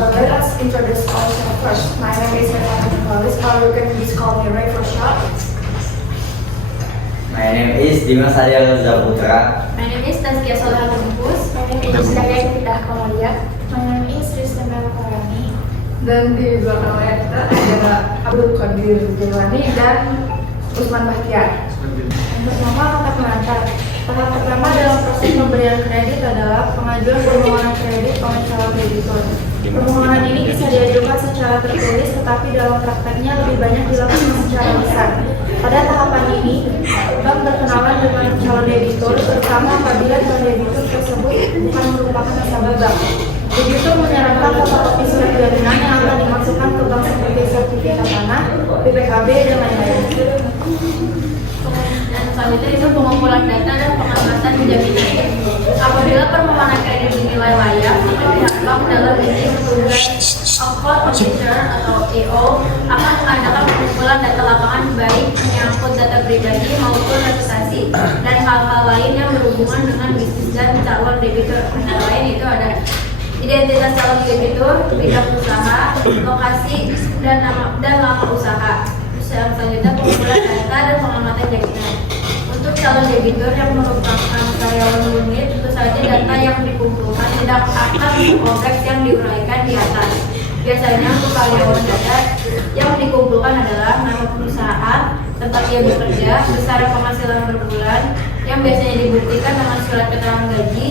Let us introduce ourselves first. My name is Natalia Nicholas, or you can just call me Ray for short. My name is Dimas Arya Zaputra. My name is Taskia Soleh Tumpus. My name is Daya Fidah Kamalia. My name is Rizka Melkarani. Dan di belakang layar kita ada Abdul Qadir Jilani dan Usman Bahtiar. Yang pertama, kata pengantar. Tahap pertama dalam proses pemberian kredit adalah pengajuan permohonan kredit oleh calon debitur. Permohonan ini bisa diajukan secara tertulis, tetapi dalam prakteknya lebih banyak dilakukan secara lisan. Pada tahapan ini, bank berkenalan dengan calon debitur, terutama apabila calon debitur tersebut bukan merupakan nasabah bank. Debitur menyerahkan fotokopi surat jaminan yang akan dimasukkan ke bank seperti sertifikat tanah, BPKB, dan lain-lain. Dan selanjutnya itu pengumpulan data dan pengamatan jaminan. Apabila permohonan kredit dinilai layak, maka pihak bank dalam izin account officer atau AO akan mengadakan pengumpulan data lapangan baik menyangkut data pribadi maupun reputasi dan hal-hal lain yang berhubungan dengan bisnis dan calon debitur. Antara lain itu ada identitas calon debitur, bidang usaha, lokasi, dan nama usaha. Yang selanjutnya pengumpulan data dan pengamatan jaminan. Untuk calon debitur yang merupakan karyawan unit, tentu saja data yang dikumpulkan tidak akan kompleks yang diuraikan di atas. Biasanya untuk karyawan data yang dikumpulkan adalah nama perusahaan, tempat dia bekerja, besaran penghasilan per bulan, yang biasanya dibuktikan dengan surat keterangan gaji,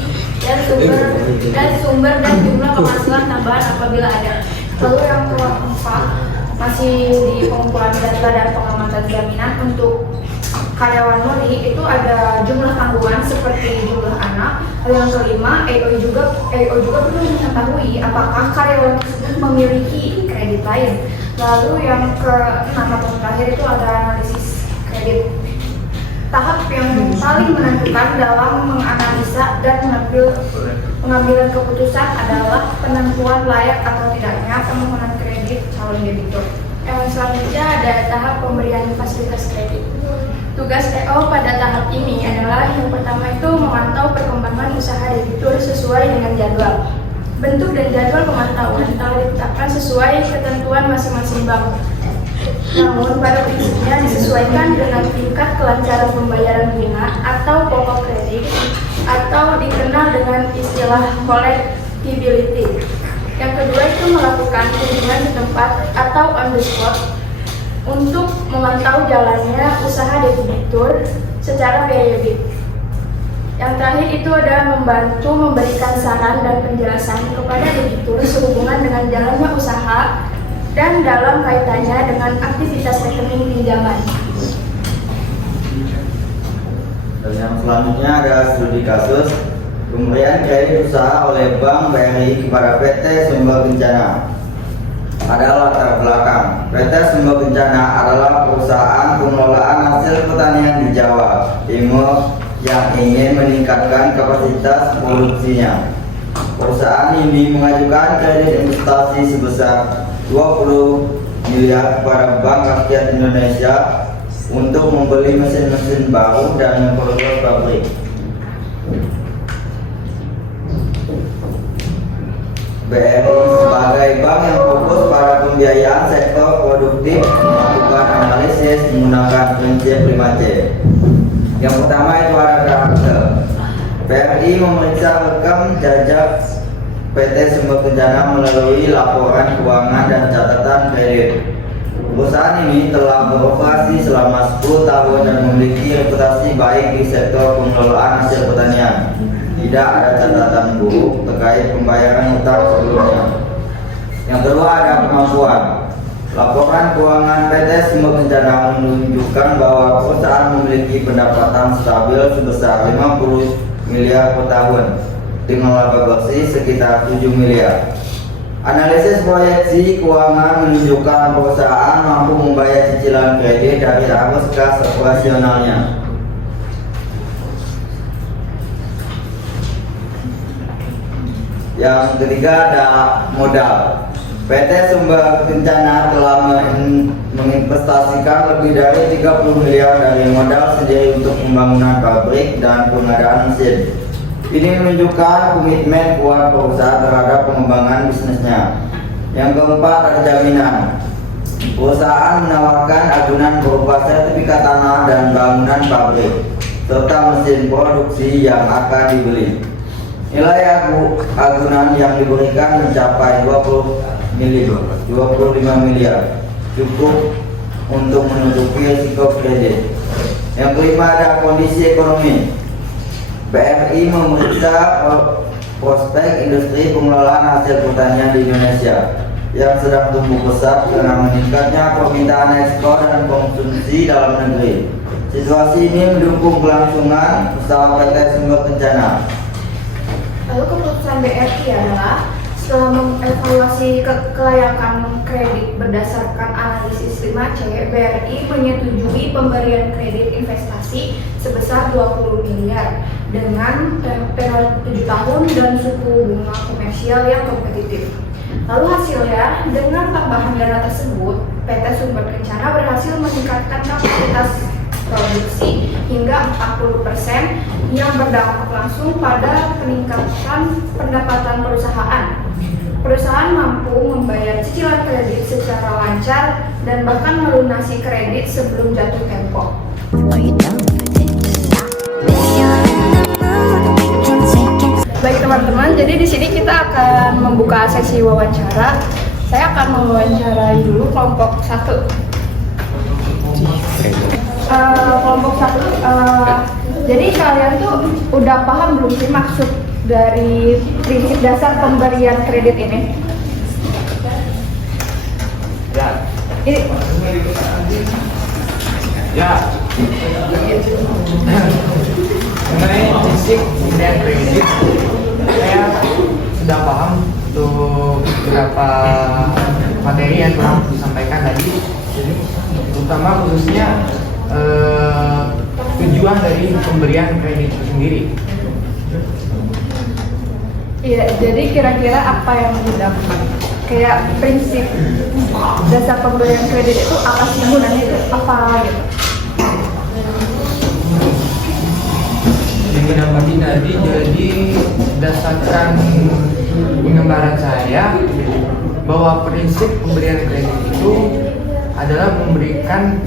dan sumber dan jumlah penghasilan tambahan apabila ada. Lalu yang keempat, masih di pengumpulan data dan pengamatan jaminan untuk karyawan murni itu ada jumlah tanggungan seperti jumlah anak. Lalu yang kelima, AO juga perlu mengetahui apakah karyawan tersebut memiliki kredit lain. Lalu yang keenam atau terakhir itu ada analisis kredit. Tahap yang paling menentukan dalam menganalisa dan pengambilan keputusan adalah penentuan layak atau tidaknya permohonan kredit calon debitur. Yang selanjutnya ada tahap pemberian fasilitas kredit. Tugas EO pada tahap ini adalah yang pertama itu memantau perkembangan usaha debitur sesuai dengan jadwal. Bentuk dan jadwal pemantauan telah ditetapkan sesuai ketentuan masing-masing bank. Namun pada prinsipnya disesuaikan dengan tingkat kelancaran pembayaran bunga atau pokok kredit atau dikenal dengan istilah collectibility. Yang kedua itu melakukan kunjungan di tempat atau on the spot untuk memantau jalannya usaha debitur secara periodik. Yang terakhir itu adalah membantu memberikan saran dan penjelasan kepada debitur sehubungan dengan jalannya usaha dan dalam kaitannya dengan aktivitas rekening pinjaman. Dan yang selanjutnya ada studi kasus pemberian kredit usaha oleh Bank BRI kepada PT Sumber Kencana. Ada latar belakang. PT Sumber Kencana adalah perusahaan pengelolaan hasil pertanian di Jawa Timur yang ingin meningkatkan kapasitas produksinya. Perusahaan ini mengajukan kredit investasi sebesar 20 miliar kepada Bank Rakyat Indonesia untuk membeli mesin-mesin baru dan memperluas pabrik. BRI sebagai bank yang fokus pada pembiayaan sektor produktif melakukan analisis menggunakan prinsip 5C. Yang pertama itu ada karakter. BRI memeriksa rekam jejak PT Sumber Kencana melalui laporan keuangan dan catatan kredit. Perusahaan ini telah beroperasi selama 10 tahun dan memiliki reputasi baik di sektor pengelolaan hasil pertanian. Tidak ada catatan buruk terkait pembayaran utang sebelumnya. Yang kedua ada kemampuan. Laporan keuangan PT Sumber Kencana menunjukkan bahwa perusahaan memiliki pendapatan stabil sebesar 50 miliar per tahun dengan laba bersih sekitar 7 miliar. Analisis proyeksi keuangan menunjukkan perusahaan mampu membayar cicilan kredit dari arus kas operasionalnya. Yang ketiga ada modal. PT Sumber Kencana telah menginvestasikan lebih dari 30 miliar dari modal sendiri untuk pembangunan pabrik dan pengadaan mesin. Ini menunjukkan komitmen kuat perusahaan terhadap pengembangan bisnisnya. Yang keempat, ada jaminan. Perusahaan menawarkan agunan berupa sertifikat tanah dan bangunan pabrik serta mesin produksi yang akan dibeli. Nilai agunan yang diberikan mencapai 25 miliar, cukup untuk menutupi risiko kredit. Yang kelima, ada kondisi ekonomi. BRI memeriksa prospek industri pengelolaan hasil pertanian di Indonesia yang sedang tumbuh pesat karena meningkatnya permintaan ekspor dan konsumsi dalam negeri. Situasi ini mendukung kelangsungan usaha PT Sumber Kencana. Lalu keputusan BRI adalah setelah mengevaluasi kelayakan kredit berdasarkan analisis 5C, BRI menyetujui pemberian kredit investasi sebesar 20 miliar dengan tenor 7 tahun dan suku bunga komersial yang kompetitif. Lalu hasilnya, dengan tambahan dana tersebut, PT Sumber Kencana berhasil meningkatkan kapasitas produksi hingga 40% yang berdampak langsung pada peningkatan pendapatan perusahaan. Perusahaan mampu membayar cicilan kredit secara lancar dan bahkan melunasi kredit sebelum jatuh tempo. Baik teman-teman, jadi di sini kita akan membuka sesi wawancara. Saya akan mewawancarai dulu kelompok 1. Kelompok 1, jadi kalian tuh udah paham belum sih maksud dari prinsip dasar pemberian kredit ini? Ya. Mengenai prinsip pemberian kredit, saya sudah paham untuk beberapa materi yang telah disampaikan tadi, terutama khususnya tujuan dari pemberian kredit itu sendiri. Iya, jadi kira-kira apa yang didapat? Kayak prinsip dasar pemberian kredit itu apa sih, gunanya itu apa gitu? Yang mendapati tadi, jadi berdasarkan penggambaran saya bahwa prinsip pemberian kredit itu adalah memberikan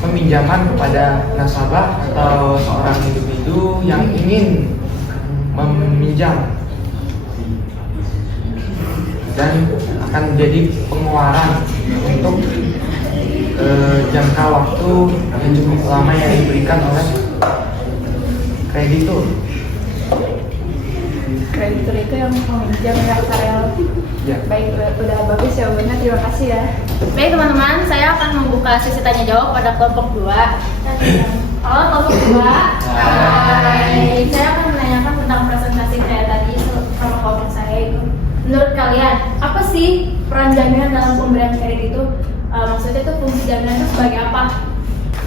peminjaman kepada nasabah atau seorang individu yang ingin meminjam dan akan menjadi pengeluaran untuk jangka waktu yang cukup lama yang diberikan oleh kreditur. Kreditur itu yang meminjam ya, Karel. Ya. Baik, udah bagus ya Bunda, terima kasih ya. Baik teman-teman, saya akan membuka sesi tanya jawab pada kelompok 2. Halo kelompok 2. Hai. Saya akan menanyakan tentang presentasi saya tadi sama kelompok saya itu. Menurut kalian, apa sih peran jaminan dalam pemberian kredit itu? Maksudnya itu fungsi jaminan itu sebagai apa?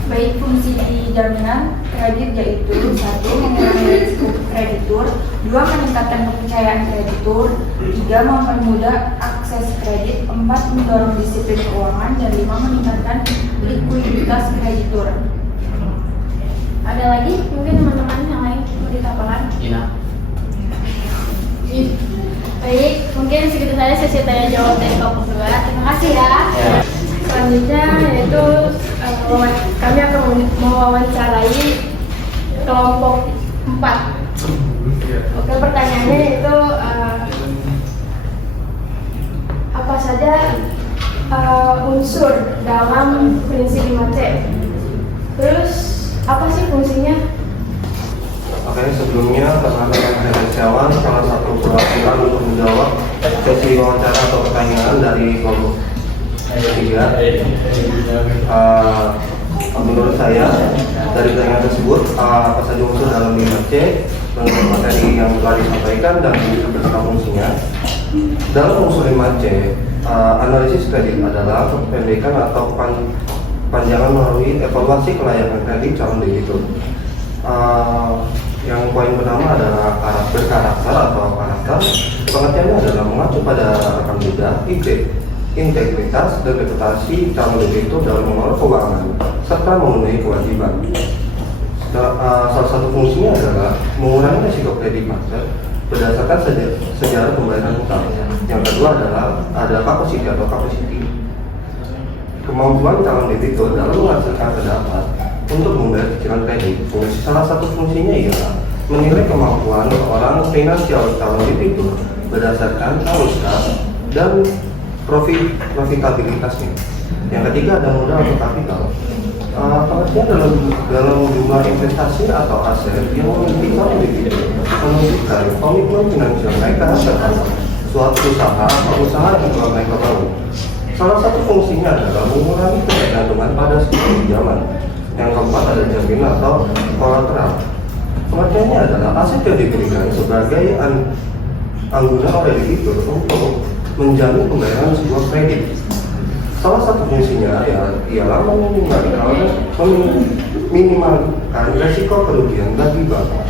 Baik, fungsi di jaminan kredit yaitu 1. Mengurangi risiko kreditur, 2. Meningkatkan kepercayaan kreditur, 3. Mempermudah akses kredit, 4. Mendorong disiplin keuangan, dan 5. Meningkatkan likuiditas kreditur. Ada lagi mungkin teman-teman yang lain mau ditambahkan? Iya. Baik, mungkin segitu saja sesi tanya jawab dari kelompok 2. Terima kasih ya. Selanjutnya yaitu kami akan mewawancarai kelompok 4. Oke, pertanyaannya itu apa saja unsur dalam prinsip 5C? Terus apa sih fungsinya? Oke, sebelumnya persahabatan kredensiawan salah satu perwakilan untuk menjawab sesi wawancara atau pertanyaan dari kelompok 3. Menurut saya dari pertanyaan tersebut apa saja unsur dalam 5C menurut materi yang telah disampaikan dan beberapa fungsinya. Dalam unsur 5C, analisis kredit adalah pendidikan atau panjangan melalui evaluasi kelayakan kredit calon debitur. Yang poin pertama adalah berkarakter atau karakter. Pengertiannya adalah mengacu pada rekam jejak, integritas dan reputasi calon debitur dalam mengelola keuangan serta memenuhi kewajiban. Salah satu fungsinya adalah mengurangi risiko kredit macet berdasarkan sejarah pembayaran utang. Yang kedua adalah ada capacity. Kemampuan calon debitur dalam menghasilkan pendapat untuk membayar cicilan kredit. Salah satu fungsinya ialah menilai kemampuan orang finansial calon debitur berdasarkan kapasitas dan profitabilitasnya. Yang ketiga ada modal atau kapital. Pengertian dalam jumlah investasi atau aset yang memiliki calon debitur menunjukkan komitmen finansial mereka terhadap suatu usaha atau usaha yang telah mereka bangun. Salah satu fungsinya adalah mengurangi ketergantungan pada sistem pinjaman. Yang keempat ada jaminan atau kolateral. Pengertiannya adalah aset yang diberikan sebagai anggunan oleh debitur untuk menjamin pembayaran sebuah kredit. Salah satu fungsinya ialah meminimalkan resiko kerugian bagi bank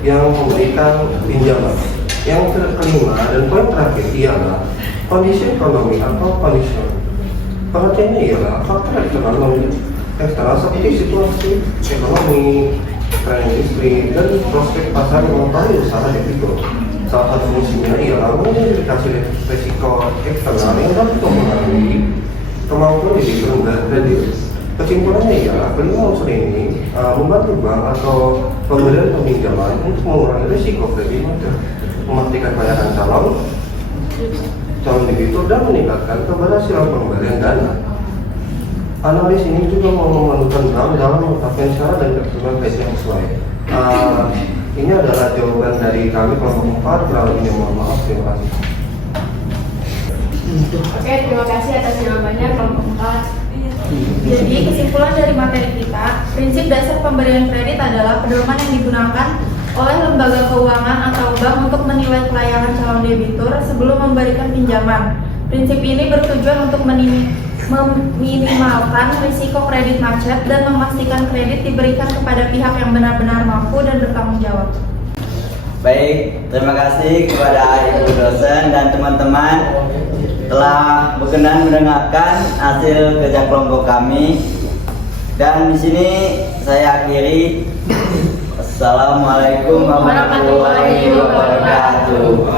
yang memberikan pinjaman. Yang kelima dan poin terakhir ialah kondisi ekonomi atau condition. Pengertiannya ialah faktor eksternal seperti situasi ekonomi, tren industri, dan prospek pasar yang mempengaruhi usaha debitur. Salah satu fungsinya ialah mengidentifikasi risiko eksternal yang dapat mempengaruhi kemampuan debitur membayar kredit. Kesimpulannya ialah kelima unsur ini membantu bank atau pemberian peminjaman untuk mengurangi risiko kredit macet, memastikan bayaran calon debitur dan meningkatkan keberhasilan pemberian dana. Analis ini juga memerlukan bank dalam menetapkan syarat dan ketentuan kredit yang sesuai. Ini adalah jawaban dari kami kelompok 4. Kurang lebihnya mohon maaf. Terima kasih. Oke, terima kasih atas jawabannya kelompok 4. Jadi kesimpulan dari materi kita, prinsip dasar pemberian kredit adalah pedoman yang digunakan oleh lembaga keuangan atau bank untuk menilai kelayakan calon debitur sebelum memberikan pinjaman. Prinsip ini bertujuan untuk meminimalkan risiko kredit macet dan memastikan kredit diberikan kepada pihak yang benar-benar mampu dan bertanggung jawab. Baik, terima kasih kepada Ibu dosen dan teman-teman telah berkenan mendengarkan hasil kerja kelompok kami. Dan di sini saya akhiri. Assalamualaikum warahmatullahi wabarakatuh.